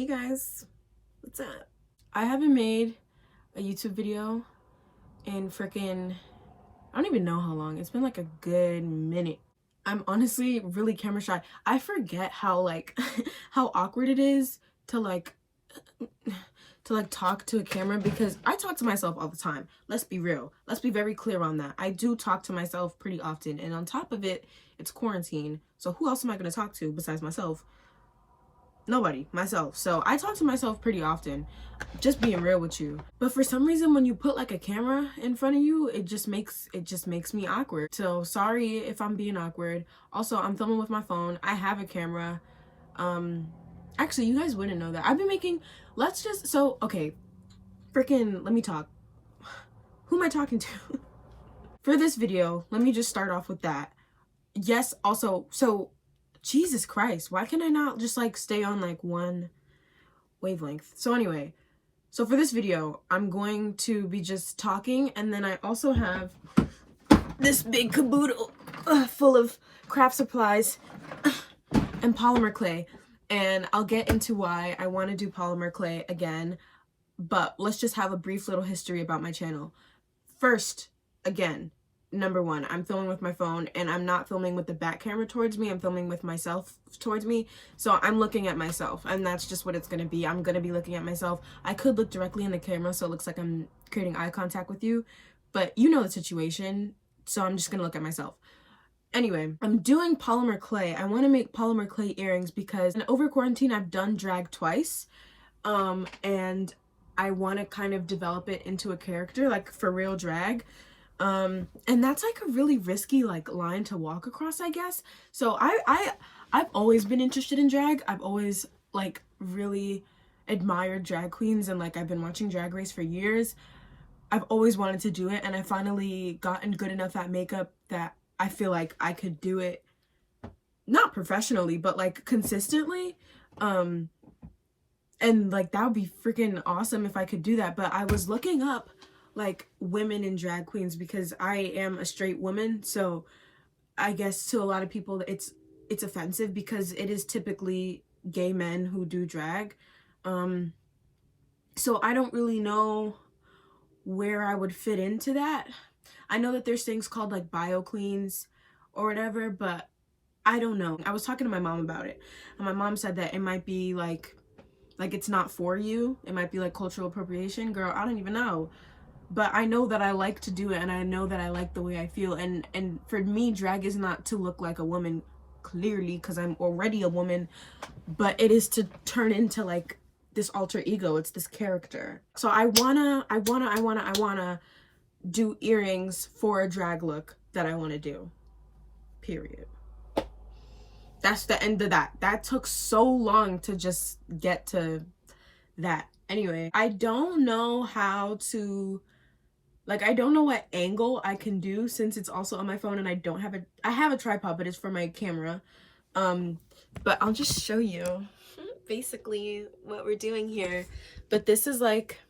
Hey guys, what's up? I haven't made a YouTube video in freaking, I don't even know how long. It's been like a good minute. I'm honestly really camera shy. I forget how how awkward it is to talk to a camera, because I talk to myself all the time. Let's be real. Let's be very clear on that. I do talk to myself pretty often, and on top of it, it's quarantine. So who else am I going to talk to besides myself? Nobody, myself. So I talk to myself pretty often, just being real with you. But for some reason, when you put like a camera in front of you, it just makes me awkward. So sorry if I'm being awkward. Also, I'm filming with my phone. I have a camera. Actually, you guys wouldn't know that. I've been making, okay, freaking, let me talk. Who am I talking to? For this video, let me just start off with that. Yes, also, so Jesus Christ, why can I not just like stay on like one wavelength? So anyway, so for this video, I'm going to be just talking, and then I also have this big caboodle full of craft supplies and polymer clay, and I'll get into why I want to do polymer clay again, but let's just have a brief little history about my channel. First, again, number one, I'm filming with my phone, and I'm not filming with the back camera towards me. I'm filming with myself towards me. So I'm looking at myself, and that's just what it's going to be. I'm going to be looking at myself. I could look directly in the camera so it looks like I'm creating eye contact with you, but you know the situation. So I'm just going to look at myself. Anyway, I'm doing polymer clay. I want to make polymer clay earrings because over quarantine, I've done drag twice. And I want to kind of develop it into a character, like for real drag. And that's like a really risky like line to walk across, I guess. So I've always been interested in drag. I've always like really admired drag queens, and like I've been watching Drag Race for years. I've always wanted to do it, and I finally gotten good enough at makeup that I feel like I could do it, not professionally, but like consistently. And like that would be freaking awesome if I could do that. But I was looking up like women in drag queens because I am a straight woman, so I guess to a lot of people it's offensive because it is typically gay men who do drag. So I don't really know where I would fit into that. I know that there's things called like bio queens or whatever, but I don't know. I was talking to my mom about it, and my mom said that it might be like it's not for you. It might be like cultural appropriation. Girl, I don't even know. But I know that I like to do it, and I know that I like the way I feel. And for me, drag is not to look like a woman, clearly, because I'm already a woman, but it is to turn into like this alter ego. It's this character. So I wanna do earrings for a drag look that I want to do. Period. That's the end of that. That took so long to just get to that. Anyway, I don't know how to, like, I don't know what angle I can do since it's also on my phone, and I have a tripod, but it's for my camera. But I'll just show you basically what we're doing here. But this is like,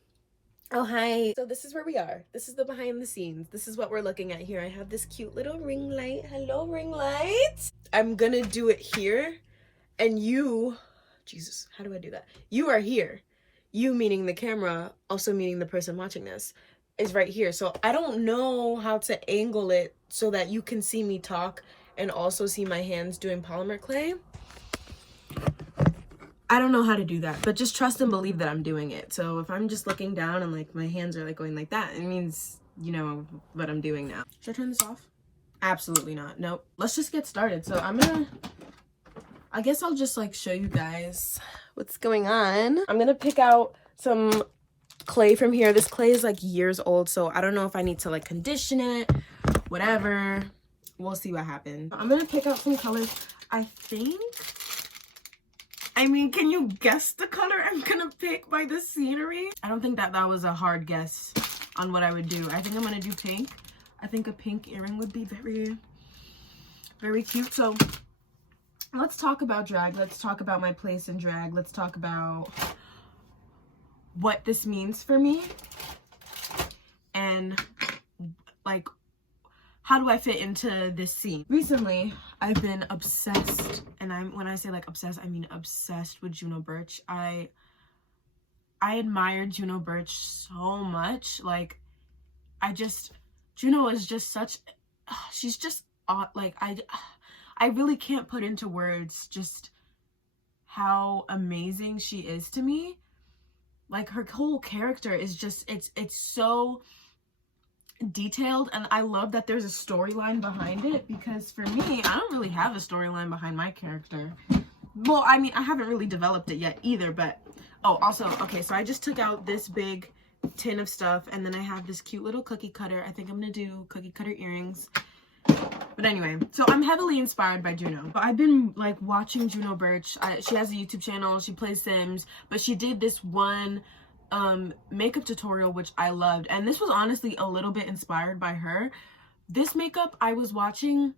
oh, hi. So this is where we are. This is the behind the scenes. This is what we're looking at here. I have this cute little ring light. Hello, ring light. I'm gonna do it here, and you, Jesus, how do I do that? You are here. You meaning the camera, also meaning the person watching this, is right here. So I don't know how to angle it so that you can see me talk and also see my hands doing polymer clay. I don't know how to do that, but just trust and believe that I'm doing it. So if I'm just looking down and like my hands are like going like that, it means you know what I'm doing now. Should I turn this off? Absolutely not. Nope. Let's just get started. So I guess I'll just like show you guys what's going on. I'm gonna pick out some clay from here. This clay is like years old, so I don't know if I need to like condition it, whatever. We'll see what happens. I'm gonna pick out some colors. I mean, can you guess the color I'm gonna pick by the scenery? I don't think that was a hard guess on what I would do. I think I'm gonna do pink. I think a pink earring would be very, very cute. So let's talk about drag. Let's talk about my place in drag. Let's talk about what this means for me, and like how do I fit into this scene. Recently I've been obsessed, and when I say like obsessed, I mean obsessed with Juno Birch. I admire Juno Birch so much. Like, Juno is just such, she's just like, I really can't put into words just how amazing she is to me. Like, her whole character is just, it's so detailed, and I love that there's a storyline behind it, because for me, I don't really have a storyline behind my character. Well, I mean, I haven't really developed it yet either, but oh, also, okay, so I just took out this big tin of stuff, and then I have this cute little cookie cutter. I think I'm gonna do cookie cutter earrings. But anyway, so I'm heavily inspired by Juno. But I've been like watching Juno Birch. She has a YouTube channel, she plays Sims, but she did this one makeup tutorial which I loved, and this was honestly a little bit inspired by her. This makeup, I was watching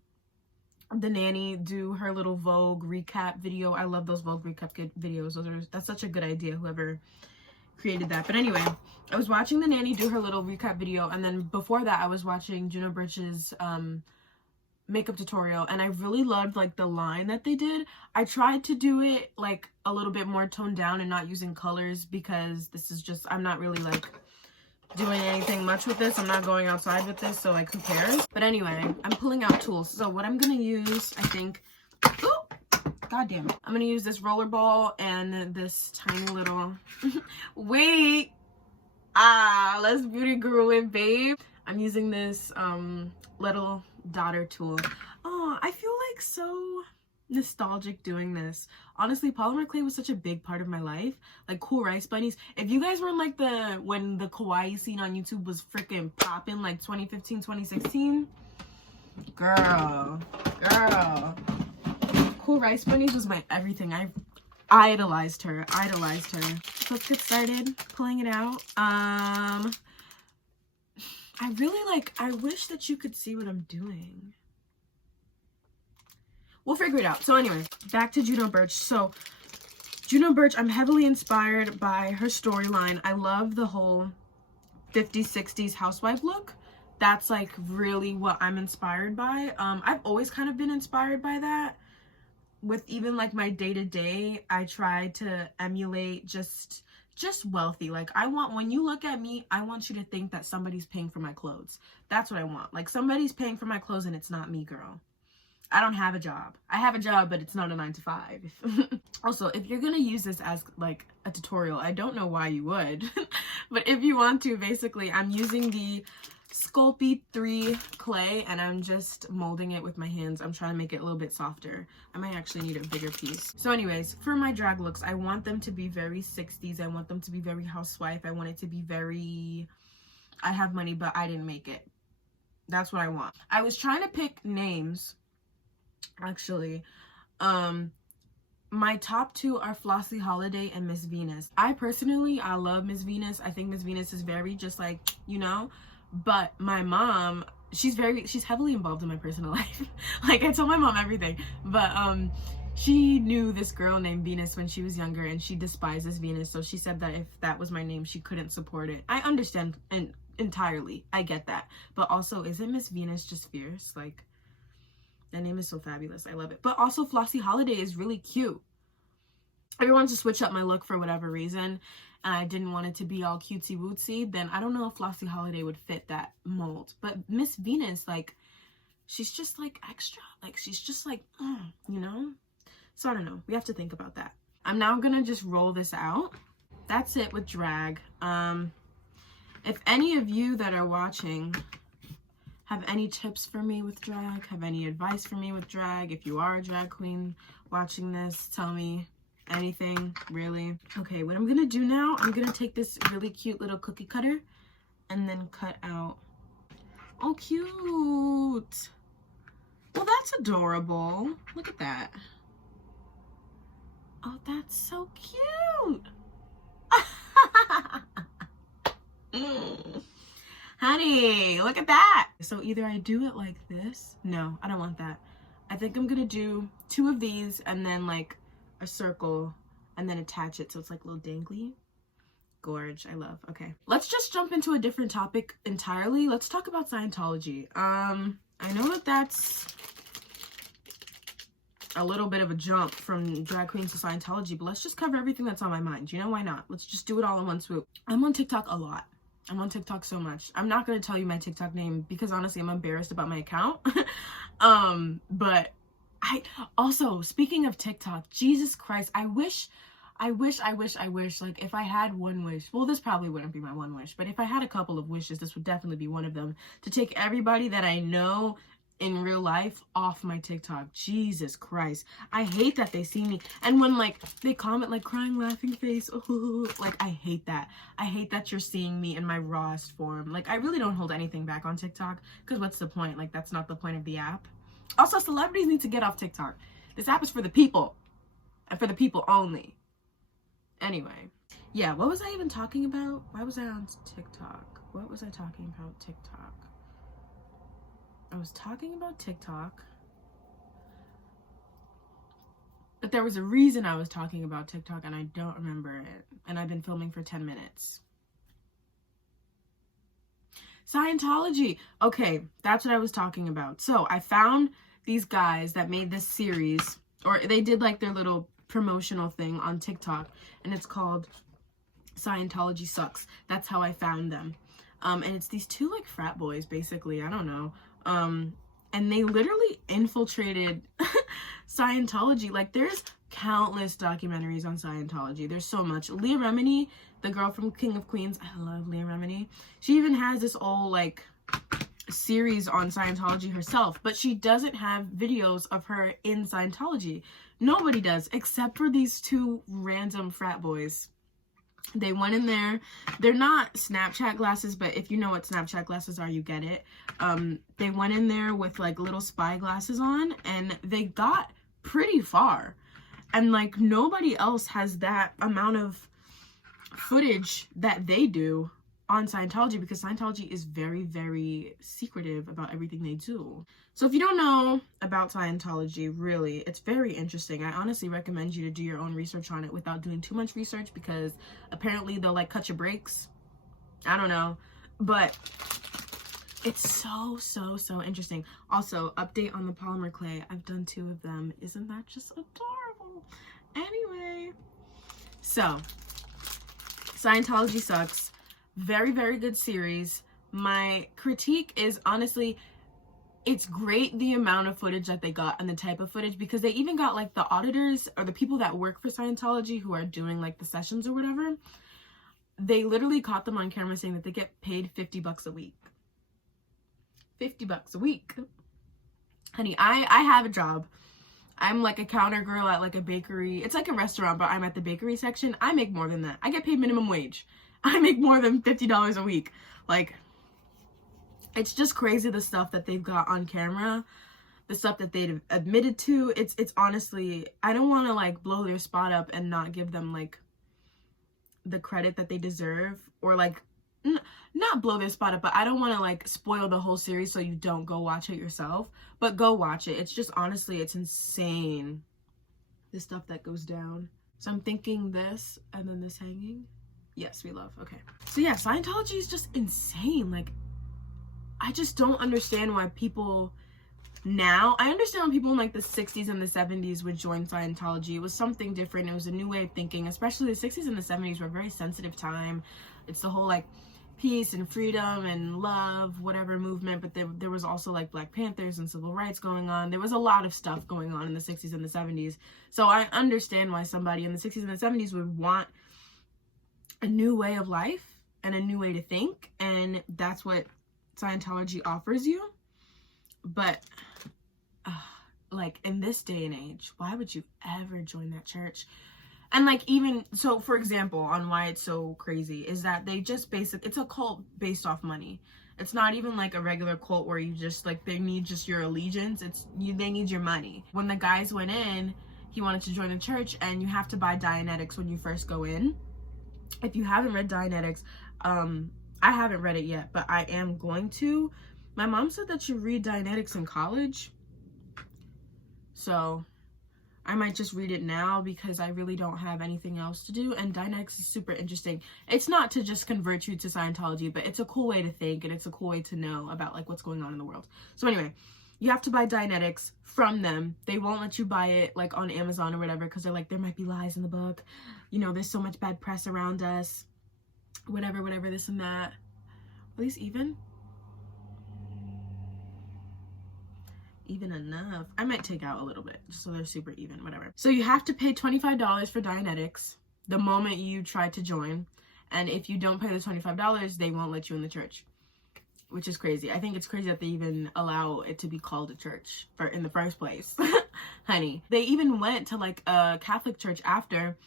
the nanny do her little Vogue recap video. I love those Vogue recap videos. That's such a good idea, whoever created that. But anyway, I was watching the nanny do her little recap video, and then before that I was watching Juno Birch's makeup tutorial, and I really loved like the line that they did. I tried to do it like a little bit more toned down and not using colors, because this is just, I'm not really like doing anything much with this. I'm not going outside with this, so like who cares. But anyway, I'm pulling out tools. So what I'm gonna use, I think, oh god damn it, I'm gonna use this roller ball and this tiny little wait, let's beauty guru it, babe. I'm using this little daughter tool. Oh, I feel like so nostalgic doing this. Honestly, polymer clay was such a big part of my life. Like Cool Rice Bunnies. If you guys were in like when the kawaii scene on YouTube was freaking popping, like 2015, 2016, girl, Cool Rice Bunnies was my everything. I idolized her. So let's get started pulling it out. I wish that you could see what I'm doing. We'll figure it out. So anyway, back to Juno Birch. So Juno Birch, I'm heavily inspired by her storyline. I love the whole 50s, 60s housewife look. That's like really what I'm inspired by. I've always kind of been inspired by that. With even like my day-to-day, I try to emulate just wealthy. Like, I want, when you look at me, I want you to think that somebody's paying for my clothes. That's what I want. Like, somebody's paying for my clothes and it's not me, girl. I don't have a job. I have a job, but it's not a 9-to-5. Also, if you're gonna use this as like a tutorial, I don't know why you would, but if you want to, basically, I'm using the Sculpey 3 clay, and I'm just molding it with my hands. I'm trying to make it a little bit softer. I might actually need a bigger piece. So anyways, for my drag looks, I want them to be very 60s. I want them to be very housewife. I want it to be very, I have money, but I didn't make it. That's what I want. I was trying to pick names, actually. My top two are Flossie Holiday and Miss Venus. I love Miss Venus. I think Miss Venus is very just like, you know, but my mom, she's heavily involved in my personal life. Like, I tell my mom everything, but she knew this girl named Venus when she was younger, and she despises Venus, so she said that if that was my name, she couldn't support it. I understand and entirely, I get that, but also, isn't Miss Venus just fierce? Like, that name is so fabulous. I love it. But also, Flossie Holiday is really cute. If I wanted to switch up my look for whatever reason, and I didn't want it to be all cutesy wootsy, then I don't know if Flossie Holiday would fit that mold. But Miss Venus, like, she's just like extra. Like, she's just like, you know? So I don't know. We have to think about that. I'm now gonna just roll this out. That's it with drag. If any of you that are watching have any tips for me with drag, have any advice for me with drag, if you are a drag queen watching this, tell me anything, really. Okay, what I'm gonna do now, I'm gonna take this really cute little cookie cutter and then cut out. Oh, cute. Well, that's adorable. Look at that. Oh, that's so cute. Honey, look at that. So either I do it like this. No, I don't want that. I think I'm gonna do 2 of these and then like a circle and then attach it so it's like a little dangly. Gorge, I love. Okay, let's just jump into a different topic entirely. Let's talk about Scientology. I know that that's a little bit of a jump from drag queens to Scientology, but let's just cover everything that's on my mind. You know, why not? Let's just do it all in one swoop. I'm on TikTok a lot. I'm on TikTok so much. I'm not going to tell you my TikTok name because honestly, I'm embarrassed about my account. But I also, speaking of TikTok, Jesus Christ, I wish, like, if I had one wish, well, this probably wouldn't be my one wish, but if I had a couple of wishes, this would definitely be one of them, to take everybody that I know in real life off my TikTok. Jesus Christ. I hate that they see me. And when, like, they comment, like, crying, laughing face, ooh, like, I hate that. I hate that you're seeing me in my rawest form. Like, I really don't hold anything back on TikTok, because what's the point? Like, that's not the point of the app. Also, celebrities need to get off TikTok. This app is for the people, and for the people only. Anyway, yeah, what was I even talking about? Why was I on TikTok? What was I talking about TikTok? I was talking about TikTok, but there was a reason I was talking about TikTok and I don't remember it. And I've been filming for 10 minutes. Scientology. Okay, that's what I was talking about. So I found these guys that made this series, or they did like their little promotional thing on TikTok, and it's called Scientology Sucks. That's how I found them. And it's these two like frat boys, basically. I don't know. And they literally infiltrated Scientology. Like, there's countless documentaries on Scientology. There's so much. Leah Remini, the girl from King of Queens, I love Leah Remini. She even has this old like series on Scientology herself, but she doesn't have videos of her in Scientology. Nobody does, except for these two random frat boys. They went in there. They're not Snapchat glasses, but if you know what Snapchat glasses are, you get it. They went in there with like little spy glasses on, and they got pretty far. And like nobody else has that amount of footage that they do on Scientology, because Scientology is very, very secretive about everything they do. So if you don't know about Scientology, really, it's very interesting. I honestly recommend you to do your own research on it without doing too much research, because apparently they'll like cut your breaks. I don't know, but it's so interesting. Also, update on the polymer clay. I've done 2 of them. Isn't that just adorable? Anyway, so Scientology Sucks. Very, very good series. My critique is, honestly, it's great the amount of footage that they got and the type of footage, because they even got like the auditors or the people that work for Scientology who are doing like the sessions or whatever. They literally caught them on camera saying that they get paid $50 a week. $50 a week. Honey, I have a job. I'm like a counter girl at like a bakery. It's like a restaurant, but I'm at the bakery section. I make more than that. I get paid minimum wage. I make more than $50 a week. Like, it's just crazy the stuff that they've got on camera, the stuff that they've admitted to. It's honestly, I don't want to like blow their spot up and not give them like the credit that they deserve, or like not blow their spot up, but I don't want to like spoil the whole series so you don't go watch it yourself. But go watch it. It's just, honestly, it's insane, the stuff that goes down. So I'm thinking this and then this hanging. Yes, we love. Okay. So yeah, Scientology is just insane. Like, I just don't understand why people now, I understand when people in like the 60s and the 70s would join Scientology. It was something different. It was a new way of thinking, especially the 60s and the 70s were a very sensitive time. It's the whole like peace and freedom and love, whatever movement, but there was also like Black Panthers and civil rights going on. There was a lot of stuff going on in the 60s and the 70s. So I understand why somebody in the 60s and the 70s would want a new way of life and a new way to think, and that's what Scientology offers you. But like in this day and age, why would you ever join that church? And like, even so, for example, on why it's so crazy is that they just it's a cult based off money. It's not even like a regular cult where you just like, they need just your allegiance. They need your money. When the guys went in, he wanted to join the church, and you have to buy Dianetics when you first go in. If you haven't read Dianetics, I haven't read it yet, but I am going to. My mom said that you read Dianetics in college, so I might just read it now because I really don't have anything else to do. And Dianetics is super interesting. It's not to just convert you to Scientology, but it's a cool way to think, and it's a cool way to know about like what's going on in the world. So anyway, You have to buy Dianetics from them. They won't let you buy it like on Amazon or whatever because they're like, there might be lies in the book. You know, there's so much bad press around us. Whatever, this and that. Are these even? Even enough. I might take out a little bit just so they're super even, whatever. So you have to pay $25 for Dianetics the moment you try to join. And if you don't pay the $25, they won't let you in the church. Which is crazy. I think it's crazy that they even allow it to be called a church in the first place. Honey. They even went to like a Catholic church after,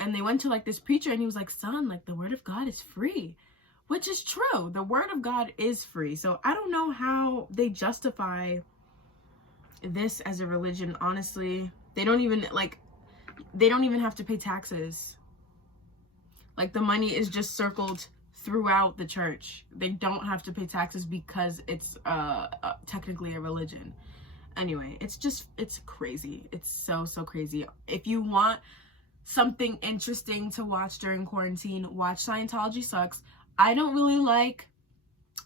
and they went to like this preacher, and he was like, son, like the word of God is free. Which is true. The word of God is free. So I don't know how they justify this as a religion. Honestly, they don't even have to pay taxes. Like the money is just circled throughout the church. They don't have to pay taxes because it's technically a religion. Anyway, it's crazy. It's so crazy. If you want something interesting to watch during quarantine, watch Scientology Sucks. I don't really like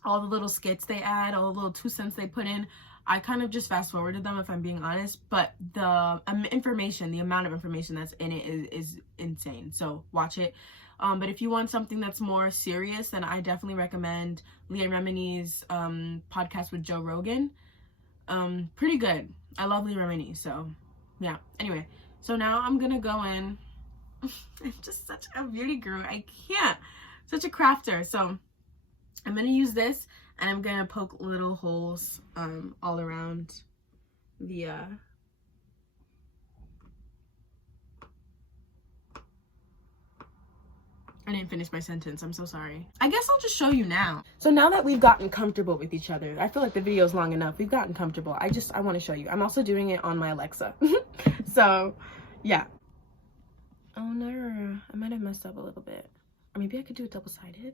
all the little skits they add, all the little 2 cents they put in. I kind of just fast forwarded them, if I'm being honest, but the information, the amount of information that's in it is insane. So watch it. But if you want something that's more serious, then I definitely recommend Leah Remini's podcast with Joe Rogan. Pretty good. I love Leah Remini, so yeah. Anyway, so now I'm gonna go in. I'm just such a beauty guru. I can't. Such a crafter. So I'm gonna use this, and I'm gonna poke little holes all around the I didn't finish my sentence. I'm so sorry. I guess I'll just show you now. So now that we've gotten comfortable with each other, I feel like the video is long enough. We've gotten comfortable. I want to show you. I'm also doing it on my Alexa. So, yeah. Oh no, I might have messed up a little bit. Or maybe I could do it double-sided.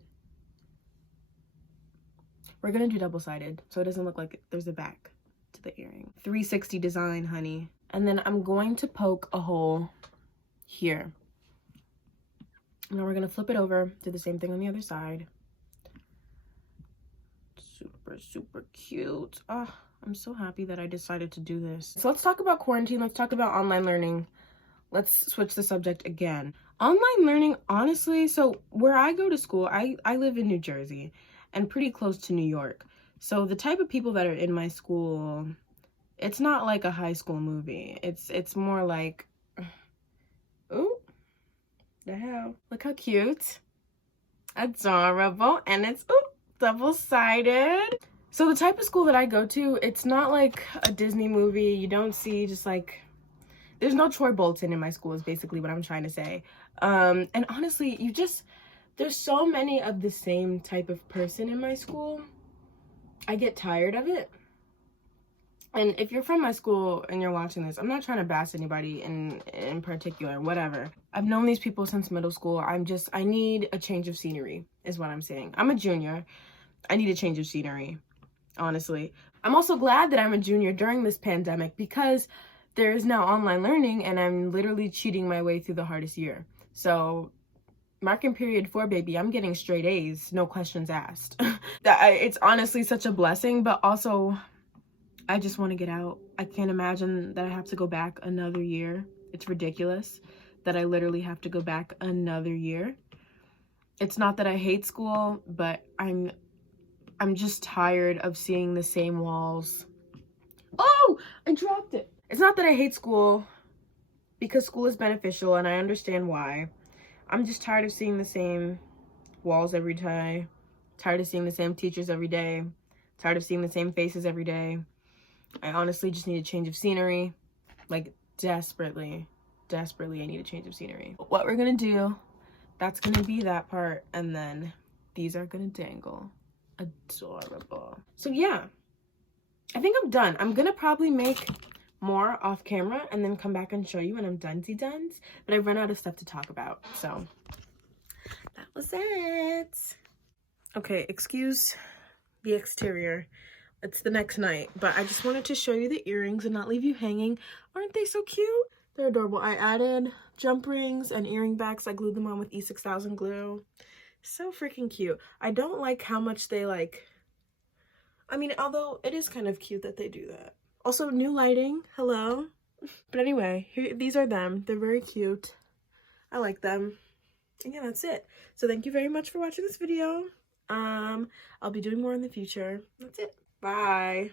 We're gonna do double-sided so it doesn't look like there's a back to the earring. 360 design, honey. And then I'm going to poke a hole here. Now we're gonna flip it over, do the same thing on the other side. Super cute. Oh, I'm so happy that I decided to do this. So let's talk about quarantine. Let's talk about online learning. Let's switch the subject again. Online learning, honestly, so where I go to school, I live in New Jersey and pretty close to New York. So the type of people that are in my school, it's not like a high school movie. It's more like, ooh. The hell, look how cute, adorable, and it's double-sided. So the type of school that I go to, it's not like a Disney movie. You don't see just like, there's no Troy Bolton in my school is basically what I'm trying to say. And honestly, there's so many of the same type of person in my school. I get tired of it. And if you're from my school and you're watching this, I'm not trying to bash anybody in particular, whatever. I've known these people since middle school. I need a change of scenery is what I'm saying. I'm a junior. I need a change of scenery, honestly. I'm also glad that I'm a junior during this pandemic because there is now online learning and I'm literally cheating my way through the hardest year. So marking period 4, baby, I'm getting straight A's, no questions asked. It's honestly such a blessing, but also I just want to get out. I can't imagine that I have to go back another year. It's ridiculous that I literally have to go back another year. It's not that I hate school, but I'm just tired of seeing the same walls. Oh, I dropped it. It's not that I hate school because school is beneficial and I understand why. I'm just tired of seeing the same walls every day. Tired of seeing the same teachers every day. Tired of seeing the same faces every day. I honestly just need a change of scenery. Like, desperately I need a change of scenery. What we're gonna do, that's gonna be that part, and then these are gonna dangle. Adorable. So yeah, I think I'm done. I'm gonna probably make more off camera and then come back and show you when I'm done-duns, but I've run out of stuff to talk about, so that was it. Okay, excuse the exterior. It's the next night, but I just wanted to show you the earrings and not leave you hanging. Aren't they so cute? They're adorable. I added jump rings and earring backs. I glued them on with E6000 glue. So freaking cute. I don't like how much they I mean, although it is kind of cute that they do that. Also, new lighting. Hello. But anyway, these are them. They're very cute. I like them. And yeah, that's it. So thank you very much for watching this video. I'll be doing more in the future. That's it. Bye.